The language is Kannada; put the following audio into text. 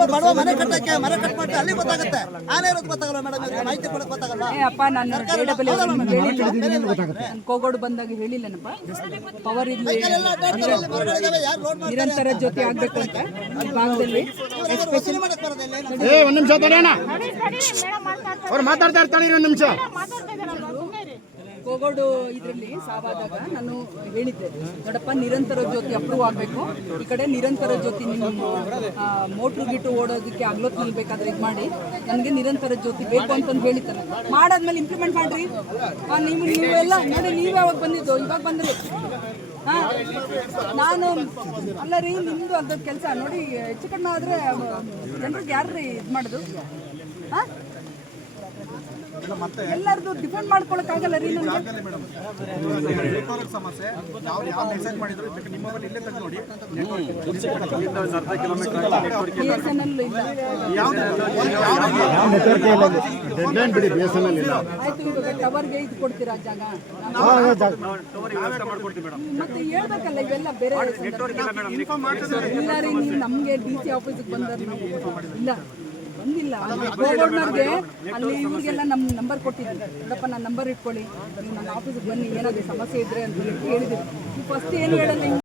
ಬಡವ ಮನೆ ಕಟ್ಟಕ್ಕೆ ಮನೆ ಕಟ್ ಮಾಡಿ ಅಲ್ಲಿ ಗೊತ್ತಾಗುತ್ತೆ. ಆನೆ ಇರೋದು ಗೊತ್ತಾಗಲ್ಲ ಮೇಡಮ್, ಮಾಹಿತಿ ಕೊಡಕ್ಕೆ ಗೊತ್ತಾಗಲ್ಲ. ಅಪ್ಪ ನಾನು ಕೋಗೋಡು ಬಂದಾಗ ಹೇಳಿಲ್ಲನಪ್ಪ, ಪವರ್ ಇಲ್ಲಿ ನಿರಂತರ ಜೊತೆ ಆಗ್ಬೇಕು ಅಂತ ಈ ಭಾಗದಲ್ಲಿ. ಒಂದು ನಿಮಿಷ ಅವ್ರು ಮಾತಾಡ್ತಾ ಇರ್ತಾರೆ, ಒಂದು ನಿಮಿಷ. ಕೋಗೋಡು ಇದರಲ್ಲಿ ಸಾವಾದಾಗ ನಾನು ಹೇಳಿದ್ದೆ, ನೋಡಪ್ಪ ನಿರಂತರ ಜ್ಯೋತಿ ಅಪ್ರೂವ್ ಆಗಬೇಕು, ಈ ಕಡೆ ನಿರಂತರ ಜ್ಯೋತಿ ನಿಮ್ಮ ಮೋಟ್ರು ಗಿಟ್ಟು ಓಡೋದಕ್ಕೆ ಅಗ್ಲೊತ್ತಿನಲ್ಲಿ ಬೇಕಾದ್ರೆ ಇದು ಮಾಡಿ, ನನಗೆ ನಿರಂತರ ಜ್ಯೋತಿ ಬೇಕು ಅಂತಂದು ಹೇಳಿದ್ದಾರೆ. ಮಾಡಾದ್ಮೇಲೆ ಇಂಪ್ಲಿಮೆಂಟ್ ಮಾಡಿರಿ. ನೀವೆಲ್ಲ ನೋಡಿ, ನೀವು ಯಾವಾಗ ಬಂದಿದ್ದು, ಇವಾಗ ಬಂದ್ರಿ. ನಾನು ಅಲ್ಲ ರೀ, ನಿಮ್ಮದು ಅದ ಕೆಲಸ ನೋಡಿ, ಹೆಚ್ಚು ಕಡಿಮೆ ಆದರೆ ಜನರಿಗೆ ಯಾರು ರೀ ಇದು ಮಾಡೋದು? ಹಾಂ, ಎಲ್ಲರದು ಡಿಫೆಂಡ್ ಮಾಡ್ಕೊಳಕ್ಕಾಗಲ್ಲ ರೀ ನನಗೆ. BSNL ಇಲ್ಲ, ಆಯ್ತು. ಇವಾಗ ಟವರ್ಗೆ ಇದು ಕೊಡ್ತೀರಾ ಜಾಗ, ಮತ್ತೆ ಹೇಳ್ಬೇಕಲ್ಲ ಇವೆಲ್ಲ ಬೇರೆ. ಇಲ್ಲ ರೀ, ನೀವು ನಮಗೆ DC ಆಫೀಸಿಗೆ ಬಂದ್ರೆ ಇಲ್ಲ ಬಂದಿಲ್ಲ. ಕೋಗೋಡ್ನವ್ರಿಗೆ ಅಲ್ಲಿ ಇವ್ರಿಗೆಲ್ಲ ನಮ್ಮ ನಂಬರ್ ಕೊಟ್ಟಿದ್ದೀನಿ, ನೋಡಪ್ಪ ನನ್ನ ನಂಬರ್ ಇಟ್ಕೊಳ್ಳಿ, ನೀವು ನನ್ನ ಆಫೀಸಿಗೆ ಬನ್ನಿ, ಏನಾದರೂ ಸಮಸ್ಯೆ ಇದ್ದರೆ ಅಂತ ಹೇಳಿದ್ದೀನಿ. ಫಸ್ಟ್ ಏನು ಹೇಳಲ್ಲ.